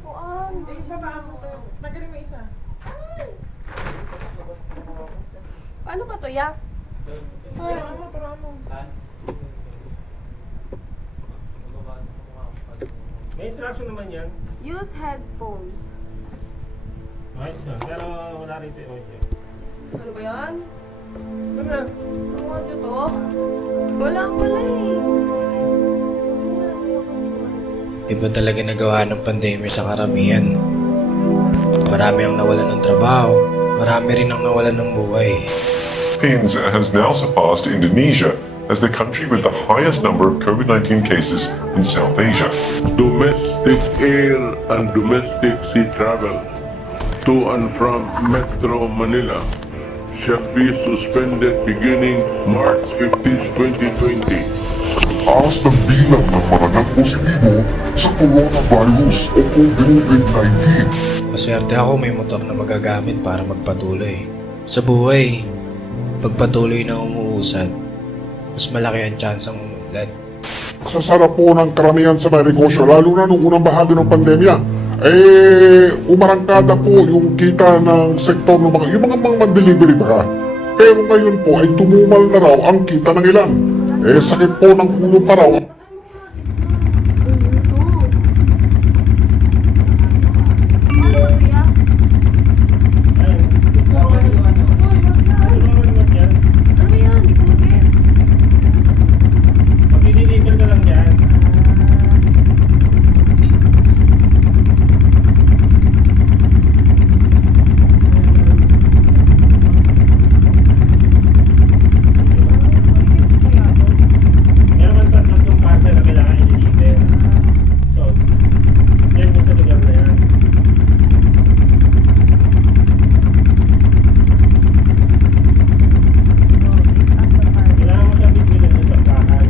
upuan. Eh, babaan mo to. Magaling mo isa. Paano ba to, ya? Parang mo, parang mo. May instruction naman yan. Use headphones. Ayos na. Pero wala rin ito yung audio. Ano ba yan? Ano na? Ang audio to? Wala pala eh. Iba talaga nagawa ng pandemya sa karamihan. Marami ang nawalan ng trabaho, marami rin ang nawalan ng buhay. Philippines has now surpassed Indonesia as the country with the highest number of COVID-19 cases in South Asia. Domestic air and domestic sea travel to and from Metro Manila shall be suspended beginning March 15, 2020. Taas ng bilang ng mga nagpositibo sa coronavirus o COVID-19. Maswerte ako may motor na magagamit para magpatuloy. Sa buhay, pagpatuloy na umuusad, mas malaki ang tsansang umunlad. Sa sarap po ng karamihan sa mga negosyo, lalo na nung unang bahagi ng pandemya, umarangkada po yung kita ng sektor ng yung mga man-delivery ba. Pero ngayon po ay tumumal na raw ang kita ng ilan. Sakit po ng ulo pa raw. Mag-deliver ka lang dyan. Meron man tatlong parcel na kailangan i-deliver. So, yan yung sa lugar na yan. Kailangan mo siyang bigyan doon sa bahay.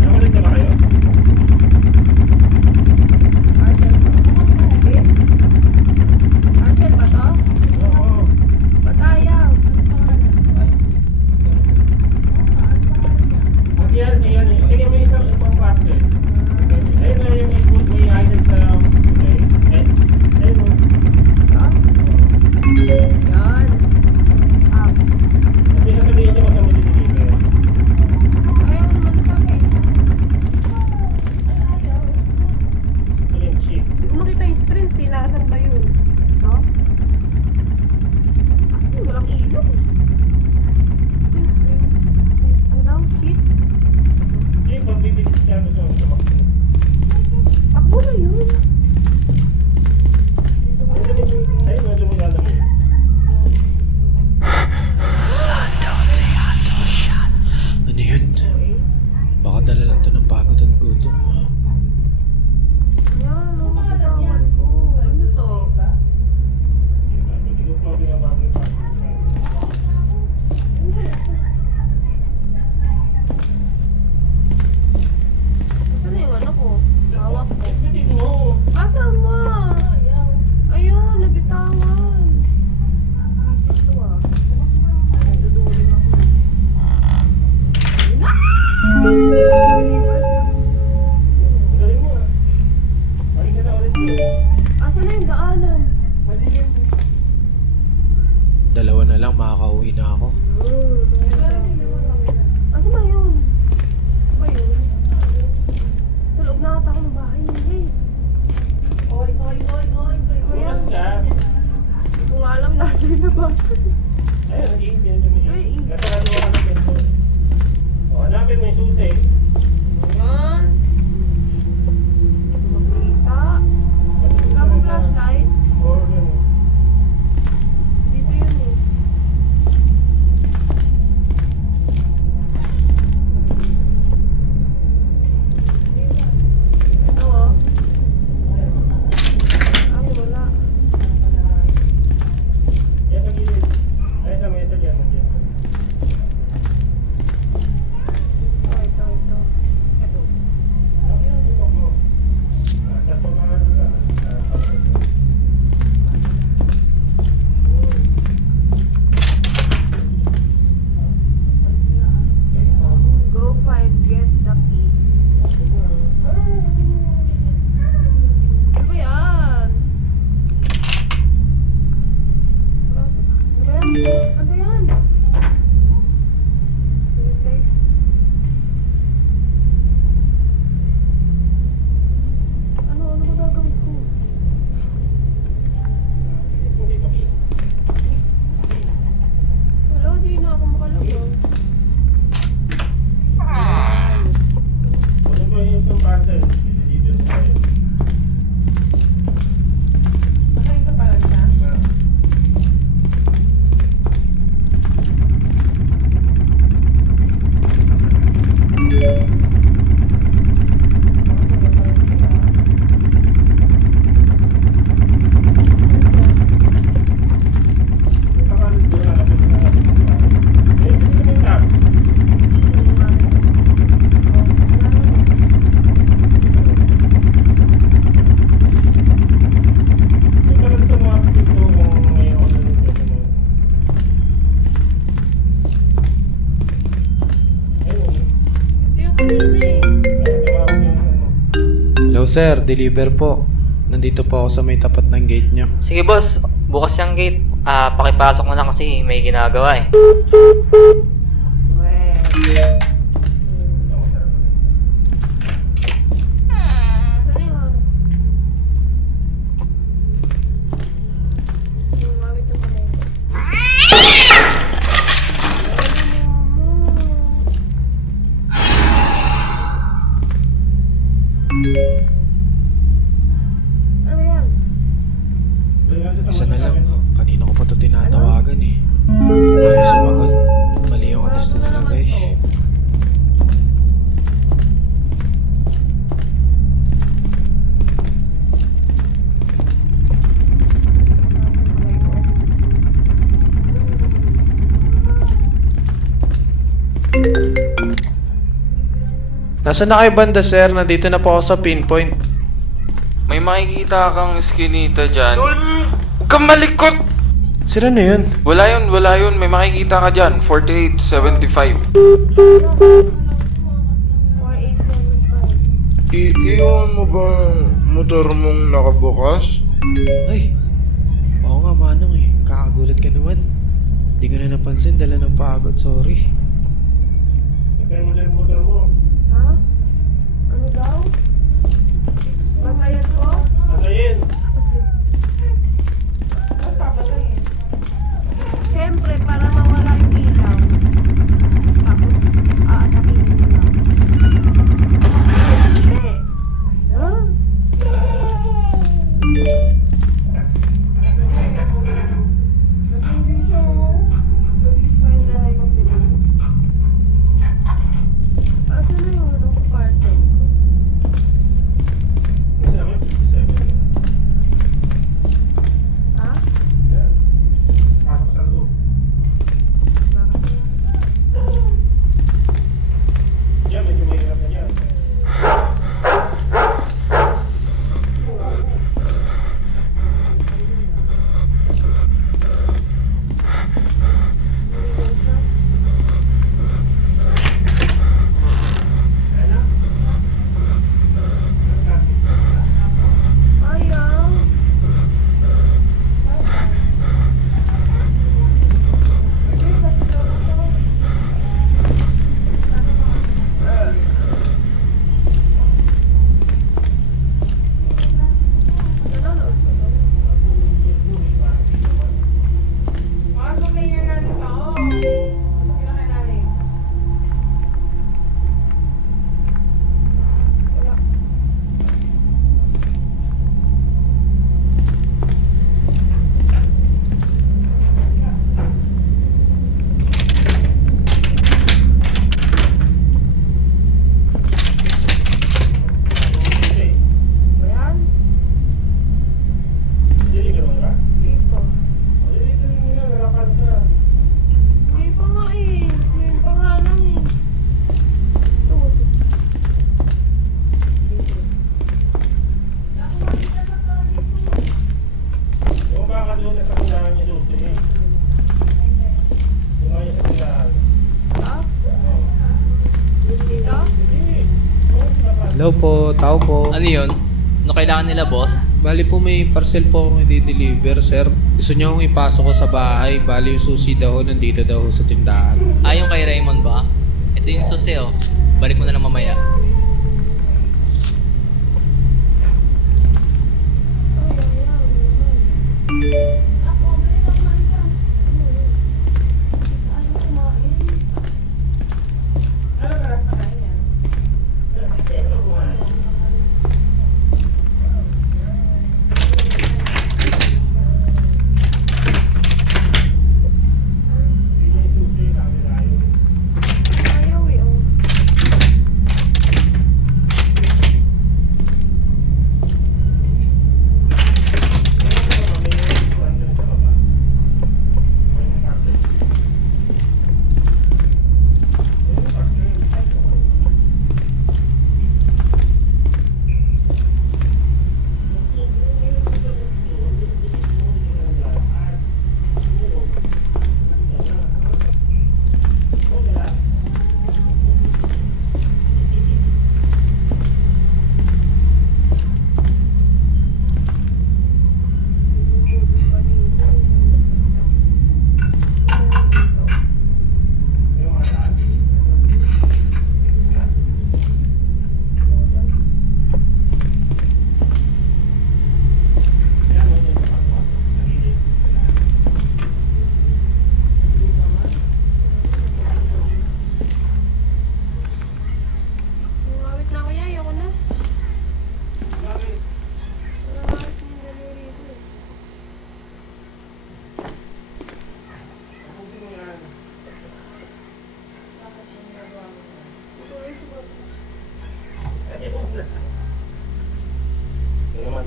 Nakalit na ba kayo? Marcel ba to? Oo. Ba't ayaw? At yan, yan. Tingnan mo isang ibang parcel. Ayun na yung input mo i-highlight sa okay. Ayun mo. Yan. Ah, Kasi nasabihin niya magkamo deliver. ayaw naman kami. Print sheet. Hindi ko makita yung sprint eh. Nasaan ba yun? Ito? Ay, walang ilaw eh. Ito yung sprint. Ano daw? Sheet? Yung pagbibilis niya gusto mo sa makro. Takbo na yun. Ayun, medyo mo lalagay. Ano yun? Baka dala lang to ng pagod at gutom. Yan, ano katawan ko? Ano to? Hindi ko pa binabago yung parcel. Saan na yung ano ko? Hawak ko. Tingnan mo. Kasama! Ayun, nabitawan. Isis to ah. Naduduling ako. Ayun na! Deliver sa... Ang galing mo ah. Balik ka na ulit mo. Asan na yung daanan? Dalawa na lang makakauwi na ako. Asan ba yun? Ano ba yun? Sa loob na ata ako ng bahay niya eh. Bukas ka. Hindi ko nga alam nasa na ba. Ayun, nag-iintin mo Ay, yun. Nasarado ka na pinto. O, hanapin mo yung susi. Ayan. Hindi ko makita. Wala akong flashlight. Or yun. Dito yun eh. Ito oh. Ay, wala. Yan sa gilid. Ay, sa mesa dyan. Nandiyan. Ito. Ito. Ito. sir, deliver po. Nandito po ako sa may tapat ng gate nyo. Sige boss, bukas yung gate. Pakipasok mo na kasi may ginagawa eh. Saan yung ano? Yung gamit yung kanina. Ano yan? Isa na lang. Kanina ko pa ito tinatawagan eh. Ayaw sumagot. Mali yung address na nilagay. Nasaan na kayo banda sir? Nandito na po ako sa pinpoint. May makikita kang skinita dyan. Huwag kang malikot! Sira na yun. Wala yun. May makikita ka dyan. 4875. 4875. Iiwan mo ba ang motor mong nakabukas? Ay, oo nga manong eh. Kakagulat ka naman. Di ko na napansin, dala ng pagod, sorry. Nagkaroon mo na yung motor mo. Ha? Ano daw? Batayan ko? Patayin. Ba't papatayin? Siyempre, para mawala yung ilaw. Tapos, aatakin mo lang. Hindi. Ayun. Naging siya oh. Find the next day. Asan na yung ano ko parcel ko? Isa naman, 57. Ha? Yan. Pasok sa loob. Yan, medyo mahirap na yan. Ayaw. Nanonood ka ba? Pasok na yung natin to. Pinakailalim. Wala. Ba yan? Deliver mo ba? Hindi pa. Deliver mo na, nalakad ka. Hindi pa nga eh. Ngayon pa nga lang eh. Ito. Bumaba ka doon sa tindahan niya susi. Bumaba niya sa tindahan. Ah? Oo. Dito? Hindi. Oo, dapat. Hello po, tao po. Ano yun? Ano kailangan nila boss? Bali po may parcel po akong i-deliver, sir. Gusto niyo akong ipasok ko sa bahay. Bali yung susi daw, nandito daw sa tindahan. Yung kay Raymond ba? Ito yung susi oh. Balik mo na lang mamaya. Ano ba ras na kain yan? Hindi niya yung susi, sabi tayo. Ayaw eh. Oh.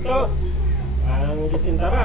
Sakto. Parang Jacinta ka.